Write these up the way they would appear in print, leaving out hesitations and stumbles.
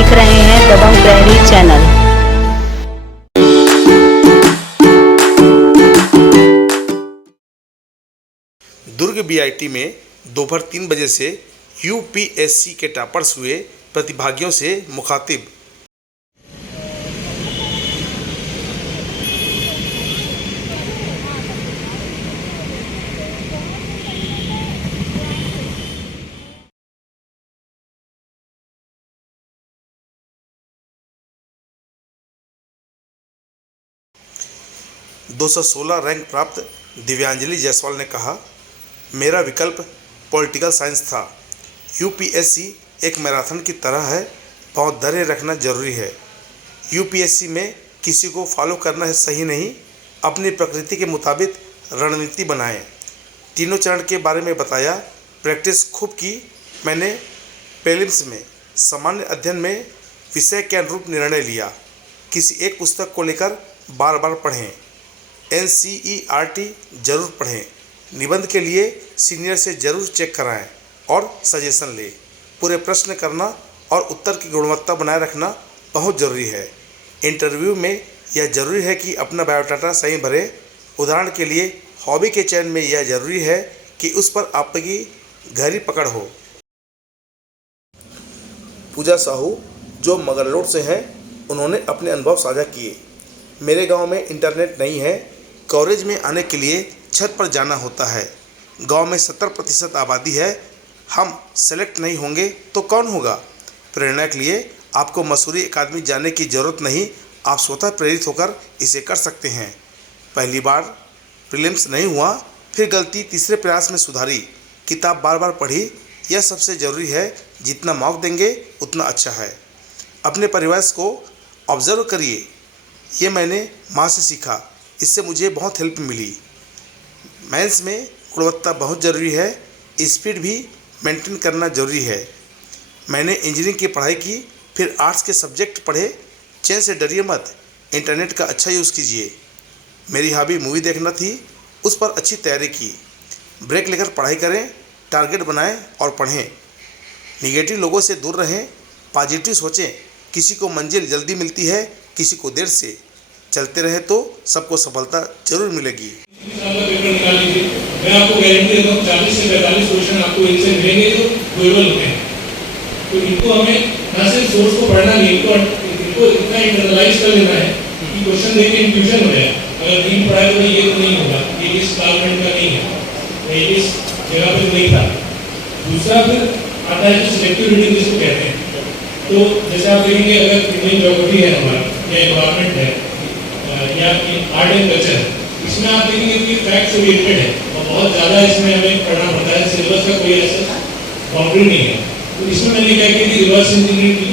देख रहे हैं दबंग प्रहरी चैनल। दुर्ग बीआईटी में दोपहर 3 बजे से यूपीएससी के टॉपर्स हुए प्रतिभागियों से मुखातिब। (216) रैंक प्राप्त दिव्यांजलि जायसवाल ने कहा, मेरा विकल्प पॉलिटिकल साइंस था। यूपीएससी एक मैराथन की तरह है, बहुत धैर्य रखना जरूरी है। यूपीएससी में किसी को फॉलो करना है सही नहीं, अपनी प्रकृति के मुताबिक रणनीति बनाएं। तीनों चरण के बारे में बताया, प्रैक्टिस खूब की। मैंने प्रीलिम्स में सामान्य अध्ययन में विषय के अनुरूप निर्णय लिया। किसी एक पुस्तक को लेकर बार बार पढ़ें। एनसीईआरटी जरूर पढ़ें। निबंध के लिए सीनियर से जरूर चेक कराएं और सजेशन लें। पूरे प्रश्न करना और उत्तर की गुणवत्ता बनाए रखना बहुत ज़रूरी है। इंटरव्यू में यह ज़रूरी है कि अपना बायोडाटा सही भरें। उदाहरण के लिए हॉबी के चयन में यह ज़रूरी है कि उस पर आपकी गहरी पकड़ हो। पूजा साहू जो मगरलोड से हैं, उन्होंने अपने अनुभव साझा किए। मेरे गांव में इंटरनेट नहीं है। कवरेज में आने के लिए छत पर जाना होता है। गांव में 70% आबादी है। हम सेलेक्ट नहीं होंगे तो कौन होगा? प्रेरणा के लिए आपको मसूरी अकादमी जाने की ज़रूरत नहीं, आप स्वतः प्रेरित होकर इसे कर सकते हैं। पहली बार प्रीलिम्स नहीं हुआ, फिर गलती तीसरे प्रयास में सुधारी। किताब बार बार पढ़ी, यह सबसे ज़रूरी है। जितना मॉक देंगे उतना अच्छा है। अपने परिवार को ऑब्जर्व करिए। ये मैंने माँ से सीखा, इससे मुझे बहुत हेल्प मिली। मैथ्स में गुणवत्ता बहुत ज़रूरी है, स्पीड भी मेंटेन करना ज़रूरी है। मैंने इंजीनियरिंग की पढ़ाई की, फिर आर्ट्स के सब्जेक्ट पढ़े। चेंज से डरिए मत, इंटरनेट का अच्छा यूज़ कीजिए। मेरी हॉबी मूवी देखना थी, उस पर अच्छी तैयारी की। ब्रेक लेकर पढ़ाई करें, टारगेट बनाएं और पढ़ें। निगेटिव लोगों से दूर रहें, पॉजिटिव सोचें। किसी को मंजिल जल्दी मिलती है, किसी को देर से। चलते रहे तो सबको सफलता जरूर मिलेगी। मैं आपको गारंटी देता हूँ 40 से 45 क्वेश्चन आपको इनसे मिलेंगे जो डुएबल होते हैं। तो इनको हमें ना सिर्फ सोर्स को पढ़ना नहीं, इनको इतना इंटरनलाइज कर लेना है कि क्वेश्चन देख के इंफ्यूजन हो जाए। अगर नहीं पढ़ा तो ये तो नहीं होगा, ये इस डिपार्टमेंट का नहीं है, ये इस जगह पर नहीं था। दूसरा फिर आता है जो सिलेक्टिव रीडिंग जिसको कहते हैं। तो जैसे आप देखेंगे, अगर इंडियन ज्योग्राफी है हमारा, या एनवायरमेंट है, या आर्ट एंड कल्चर, इसमें आप देखेंगे कि फैक्ट्स ओरिएंटेड है और बहुत ज़्यादा इसमें हमें पढ़ना पड़ता है। सिलेबस का कोई ऐसा बाउंड्री नहीं है। तो इसमें मैंने क्या किया कि रिवर्स इंजीनियरिंग की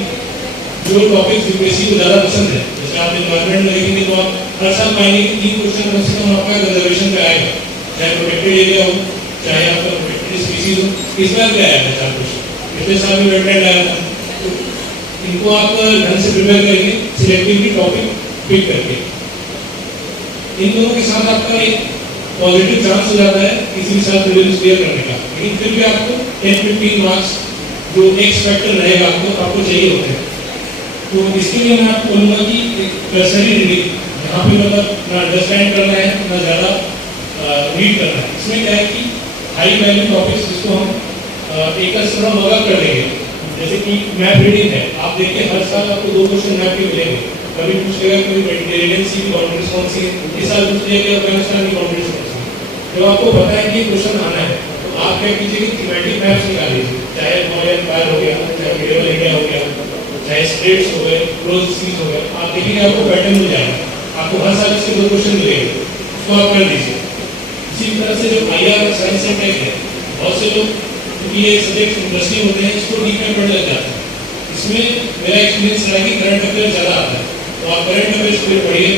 जो टॉपिक्स यूपीएससी को ज़्यादा पसंद है, जैसे आप एनवायरमेंट में देखेंगे तो आप हर साल पाएंगे कि 3 क्वेश्चन कम से कम आपका कंजर्वेशन का आएगा, चाहे प्रोटेक्टेड एरिया हो, चाहे आपका प्रोटेक्टेड स्पीसीज हो। इस बार क्या आया था 4 क्वेश्चन, पिछले साल भी वेटलैंड आया था। तो इनको आप ढंग से प्रिपेयर करके सिलेक्टिवली टॉपिक पिक करके इन दोनों के साथ आपका एक पॉजिटिव चांस हो जाता है किसी भी साल प्रीलिम्स क्लियर करने का। लेकिन फिर भी आपको 10-15 मार्क्स जो एक्स फैक्टर रहेगा आपको चाहिए होते हैं। तो इसके लिए मैं आपको बोलूँगा कि कर्सरी रीडिंग, यहाँ पे मतलब ना अंडरस्टैंड करना है ना ज़्यादा रीड करना है। इसमें क्या है कि हाई वैल्यू टॉपिक्स जिसको हम एक थोड़ा मगअप कर देंगे, जैसे कि मैप रीडिंग है। आप देखिए हर साल आपको 2 क्वेश्चन मैप के मिलेंगे। कभी पूछेगा कभी मेडिटेरेनियन सी की बाउंड्रीज कौन सी है, इस साल पूछेगा कि अफगानिस्तान की बाउंड्रीज कौन सी है। जब आपको पता है कि क्वेश्चन आना है तो आप क्या कीजिए कि थीमेटिक मैप्स निकाल लीजिए, चाहे मॉडर्न एम्पायर हो गया, चाहे मिडिवल इंडिया हो गया, चाहे स्ट्रेट्स हो गए, क्लोज सीज हो गए। आप देखेंगे आपको पैटर्न मिल जाएगा। आपको हर साल इसके 2 क्वेश्चन मिलेंगे, उसको आप कर दीजिए। इसी तरह से जो IR और साइंस एंड टेक है, बहुत से लोग क्योंकि ये सब्जेक्ट इंटरेस्टिंग होते हैं, इसको डीप में पढ़ लग जाते हैं। इसमें मेरा एक्सपीरियंस रहा कि करंट अफेयर ज़्यादा आता है, तो आप करंट अफेयर्स पे पढ़िए।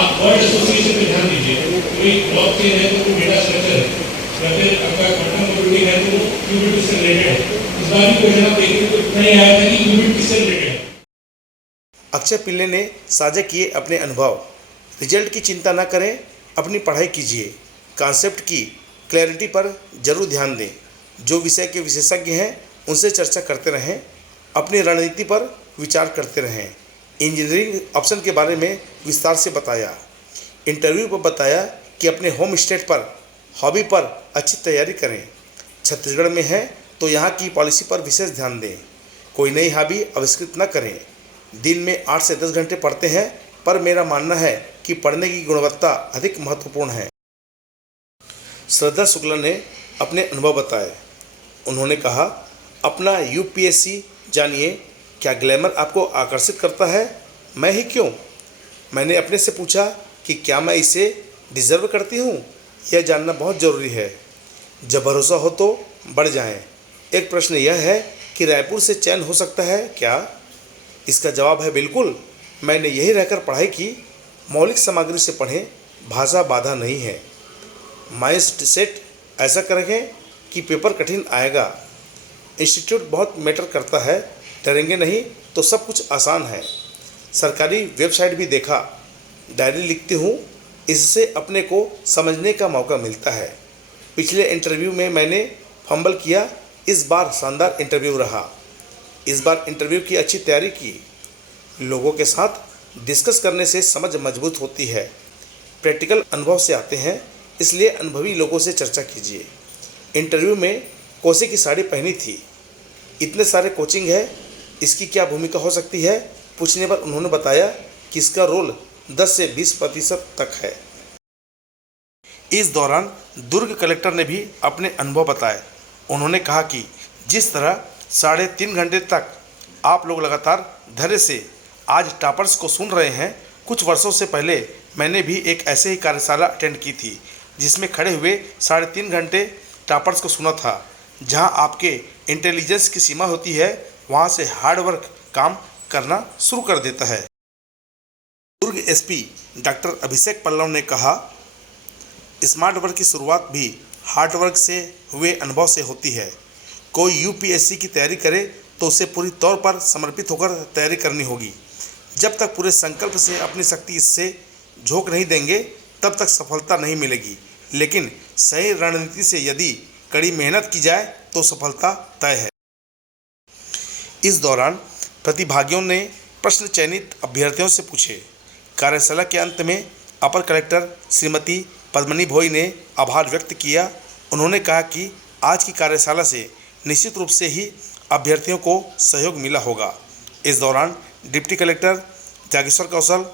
आप वर्ड एसोसिएशन पे ध्यान दीजिए, कोई ब्लॉकचेन है तो कोई डेटा स्ट्रक्चर है, या फिर आपका क्वांटम कंप्यूटिंग है तो क्यूबिट से रिलेटेड है। इस बार भी क्वेश्चन आप देखिए तो इतना ही आया था कि क्यूबिट किससे रिलेटेड है। अक्षय पिल्ले ने साझा किए अपने अनुभव। रिजल्ट की चिंता न करें, अपनी पढ़ाई कीजिए। कॉन्सेप्ट की क्लैरिटी पर जरूर ध्यान दें। जो विषय के विशेषज्ञ हैं उनसे चर्चा करते रहें। अपनी रणनीति पर विचार करते रहें। इंजीनियरिंग ऑप्शन के बारे में विस्तार से बताया। इंटरव्यू पर बताया कि अपने होम स्टेट पर हॉबी पर अच्छी तैयारी करें। छत्तीसगढ़ में है तो यहाँ की पॉलिसी पर विशेष ध्यान दें। कोई नई हॉबी आविष्कृत न करें। दिन में 8 से 10 घंटे पढ़ते हैं, पर मेरा मानना है कि पढ़ने की गुणवत्ता अधिक महत्वपूर्ण है। श्रद्धा शुक्ला ने अपने अनुभव बताए। उन्होंने कहा, अपना यूपीएससी जानिए, क्या ग्लैमर आपको आकर्षित करता है? मैं ही क्यों? मैंने अपने से पूछा कि क्या मैं इसे डिज़र्व करती हूँ? यह जानना बहुत ज़रूरी है। जब भरोसा हो तो बढ़ जाएं। एक प्रश्न यह है कि रायपुर से चयन हो सकता है क्या? इसका जवाब है बिल्कुल। मैंने यही रहकर पढ़ाई की। मौलिक सामग्री से पढ़ें, भाषा बाधा नहीं है। माइंड सेट ऐसा करें कि पेपर कठिन आएगा। इंस्टीट्यूट बहुत मैटर करता है। डरेंगे नहीं तो सब कुछ आसान है। सरकारी वेबसाइट भी देखा। डायरी लिखती हूँ, इससे अपने को समझने का मौका मिलता है। पिछले इंटरव्यू में मैंने फंबल किया, इस बार शानदार इंटरव्यू रहा। इस बार इंटरव्यू की अच्छी तैयारी की। लोगों के साथ डिस्कस करने से समझ मजबूत होती है। प्रैक्टिकल अनुभव से आते हैं, इसलिए अनुभवी लोगों से चर्चा कीजिए। इंटरव्यू में कोसे की साड़ी पहनी थी। इतने सारे कोचिंग है, इसकी क्या भूमिका हो सकती है? पूछने पर उन्होंने बताया कि इसका रोल 10 से 20% तक है। इस दौरान दुर्ग कलेक्टर ने भी अपने अनुभव बताए। उन्होंने कहा कि जिस तरह 3.5 घंटे तक आप लोग लगातार धैर्य से आज टॉपर्स को सुन रहे हैं, कुछ वर्षों से पहले मैंने भी एक ऐसे ही कार्यशाला अटेंड की थी, जिसमें खड़े हुए 3.5 घंटे टॉपर्स को सुना था। जहां आपके इंटेलिजेंस की सीमा होती है, वहां से हार्ड वर्क काम करना शुरू कर देता है। दुर्ग एसपी डॉक्टर अभिषेक पल्लव ने कहा, स्मार्ट वर्क की शुरुआत भी हार्ड वर्क से हुए अनुभव से होती है। कोई यूपीएससी की तैयारी करे तो उसे पूरी तौर पर समर्पित होकर तैयारी करनी होगी। जब तक पूरे संकल्प से अपनी शक्ति इससे झोंक नहीं देंगे, तब तक सफलता नहीं मिलेगी। लेकिन सही रणनीति से यदि कड़ी मेहनत की जाए तो सफलता तय है। इस दौरान प्रतिभागियों ने प्रश्न चयनित अभ्यर्थियों से पूछे। कार्यशाला के अंत में अपर कलेक्टर श्रीमती पद्मनी भोई ने आभार व्यक्त किया। उन्होंने कहा कि आज की कार्यशाला से निश्चित रूप से ही अभ्यर्थियों को सहयोग मिला होगा। इस दौरान डिप्टी कलेक्टर जागेश्वर कौशल,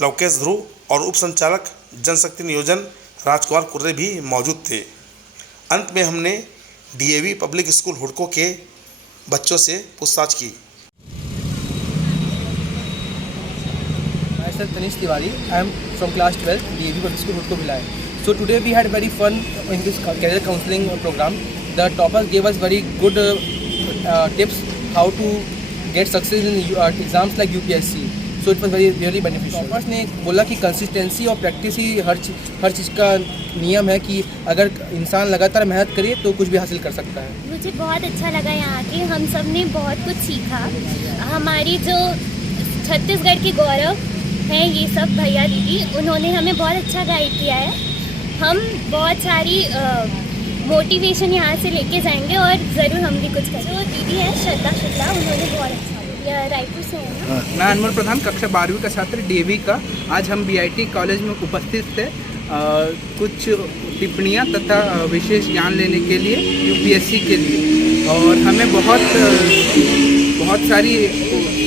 लवकेश ध्रुव और उप संचालक जनशक्ति नियोजन राजकुमार कुर्रे भी मौजूद थे। अंत में हमने डीएवी पब्लिक स्कूल हुडको के बच्चों से पूछताछ की। Myself Tanish Tiwari. I am from class 12, DAV Public School, Hudko, Bhilai. So today we had very fun in this career counseling program. The toppers gave us very good tips how to get success in exams like UPSC. So it was really beneficial. Toppers ने बोला कि consistency और practice ही हर चीज़ का नियम है कि अगर इंसान लगातार मेहनत करे तो कुछ भी हासिल कर सकता है। मुझे बहुत अच्छा लगा यहाँ के, हम सब ने बहुत कुछ सीखा। हमारी जो छत्तीसगढ़ की गौरव हैं ये सब भैया दीदी, उन्होंने हमें बहुत अच्छा गाइड किया है। हम बहुत सारी मोटिवेशन यहाँ से लेके जाएंगे और ज़रूर हम भी कुछ करें। जो दीदी है श्रद्धा शुक्ला, उन्होंने बहुत अच्छा किया। रायपुर से है ना? मैं अनमोल प्रधान, कक्षा 12वीं का छात्र डीएवी का। आज हम बीआईटी कॉलेज में उपस्थित थे कुछ टिप्पणियाँ तथा विशेष ज्ञान लेने के लिए यूपीएससी के लिए, और हमें बहुत सारी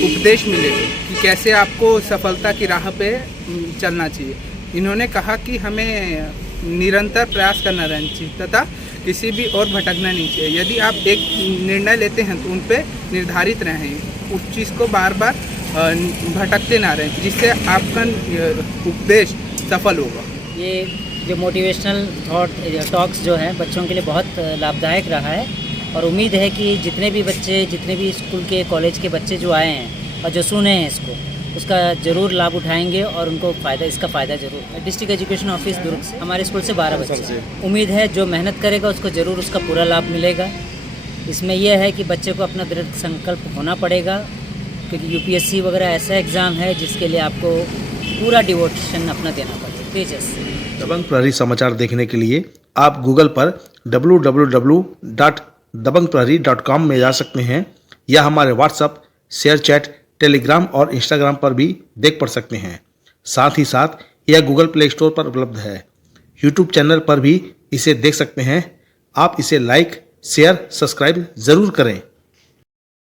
उपदेश मिले कि कैसे आपको सफलता की राह पे चलना चाहिए। इन्होंने कहा कि हमें निरंतर प्रयास करना रहना चाहिए तथा किसी भी और भटकना नहीं चाहिए। यदि आप एक निर्णय लेते हैं तो उन पे निर्धारित रहें, उस चीज़ को बार बार भटकते ना रहें, जिससे आपका उपदेश सफल होगा। ये जो मोटिवेशनल टॉक्स जो हैं बच्चों के लिए बहुत लाभदायक रहा है, और उम्मीद है कि जितने भी बच्चे, जितने भी स्कूल के कॉलेज के बच्चे जो आए हैं और जो सुने हैं इसको, उसका ज़रूर लाभ उठाएंगे और उनको इसका फ़ायदा ज़रूर। डिस्ट्रिक्ट एजुकेशन ऑफिस दुर्ग से हमारे स्कूल से 12 बच्चे। उम्मीद है जो मेहनत करेगा उसको ज़रूर उसका पूरा लाभ मिलेगा। इसमें यह है कि बच्चे को अपना दृढ़ संकल्प होना पड़ेगा, क्योंकि यूपीएससी वगैरह ऐसा एग्ज़ाम है जिसके लिए आपको पूरा डिवोशन अपना देना पड़ेगा। तेजस दबंग प्रहरी समाचार देखने के लिए आप गूगल पर www.dabangprahari.com में जा सकते हैं, या हमारे व्हाट्सएप, शेयर चैट, टेलीग्राम और इंस्टाग्राम पर भी देख पढ़ सकते हैं। साथ ही साथ यह गूगल प्ले स्टोर पर उपलब्ध है। यूट्यूब चैनल पर भी इसे देख सकते हैं। आप इसे लाइक, शेयर, सब्सक्राइब ज़रूर करें।